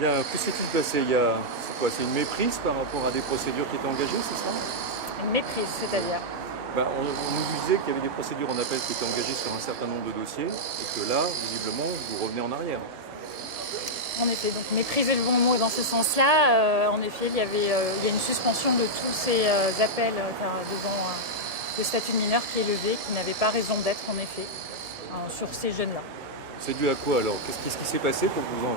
Bien, que s'est-il passé? C'est quoi? C'est une méprise par rapport à des procédures qui étaient engagées, c'est ça? Une méprise, c'est-à-dire. Ben, on nous disait qu'il y avait des procédures en appel qui étaient engagées sur un certain nombre de dossiers et que là, visiblement, vous revenez en arrière. En effet, donc mépriser le bon mot dans ce sens-là, en effet, il y a une suspension de tous ces appels devant le statut de mineur qui est levé, qui n'avait pas raison d'être en effet, sur ces jeunes-là. C'est dû à quoi alors? Qu'est-ce qui s'est passé pour que vous en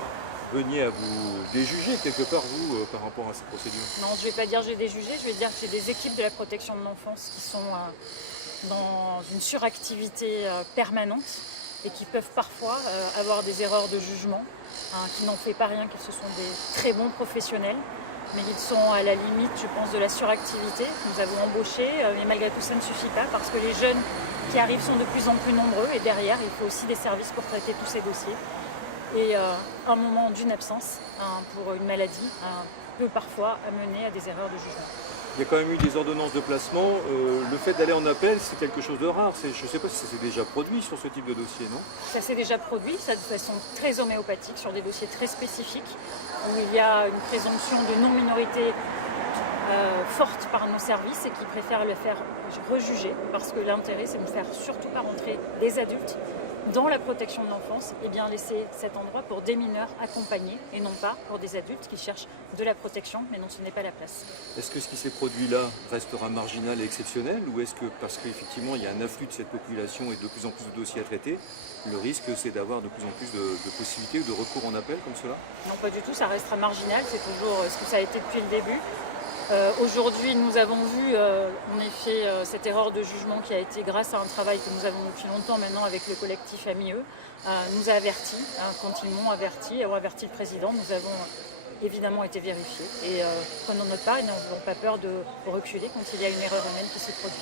veniez à vous déjuger quelque part, vous, par rapport à ces procédures? Non, je ne vais pas dire j'ai des jugés, je vais dire que j'ai des équipes de la protection de l'enfance qui sont dans une suractivité permanente et qui peuvent parfois avoir des erreurs de jugement, qui n'en fait pas rien, qu'ils ce sont des très bons professionnels, mais ils sont à la limite, je pense, de la suractivité. Nous avons embauché, mais malgré tout ça ne suffit pas parce que les jeunes qui arrivent sont de plus en plus nombreux et derrière, il faut aussi des services pour traiter tous ces dossiers. Et un moment d'une absence pour une maladie peut parfois amener à des erreurs de jugement. Il y a quand même eu des ordonnances de placement. Le fait d'aller en appel, c'est quelque chose de rare. Je ne sais pas si ça s'est déjà produit sur ce type de dossier, non? Ça s'est déjà produit, ça de façon très homéopathique, sur des dossiers très spécifiques, où il y a une présomption de non-minorité forte par nos services et qui préfèrent le faire rejuger, parce que l'intérêt, c'est de ne faire surtout pas rentrer des adultes dans la protection de l'enfance et bien laisser cet endroit pour des mineurs accompagnés et non pas pour des adultes qui cherchent de la protection mais dont ce n'est pas la place. Est-ce que ce qui s'est produit là restera marginal et exceptionnel ou est-ce que parce qu'effectivement il y a un afflux de cette population et de plus en plus de dossiers à traiter, le risque c'est d'avoir de plus en plus de possibilités ou de recours en appel comme cela? Non, pas du tout, ça restera marginal, c'est toujours ce que ça a été depuis le début. Aujourd'hui, nous avons vu en effet cette erreur de jugement qui a été grâce à un travail que nous avons depuis longtemps maintenant avec le collectif AMIE, nous a avertis, quand ils m'ont averti, et ont averti le président, nous avons évidemment été vérifiés et prenons notre part et n'avons pas peur de reculer quand il y a une erreur humaine qui se produit.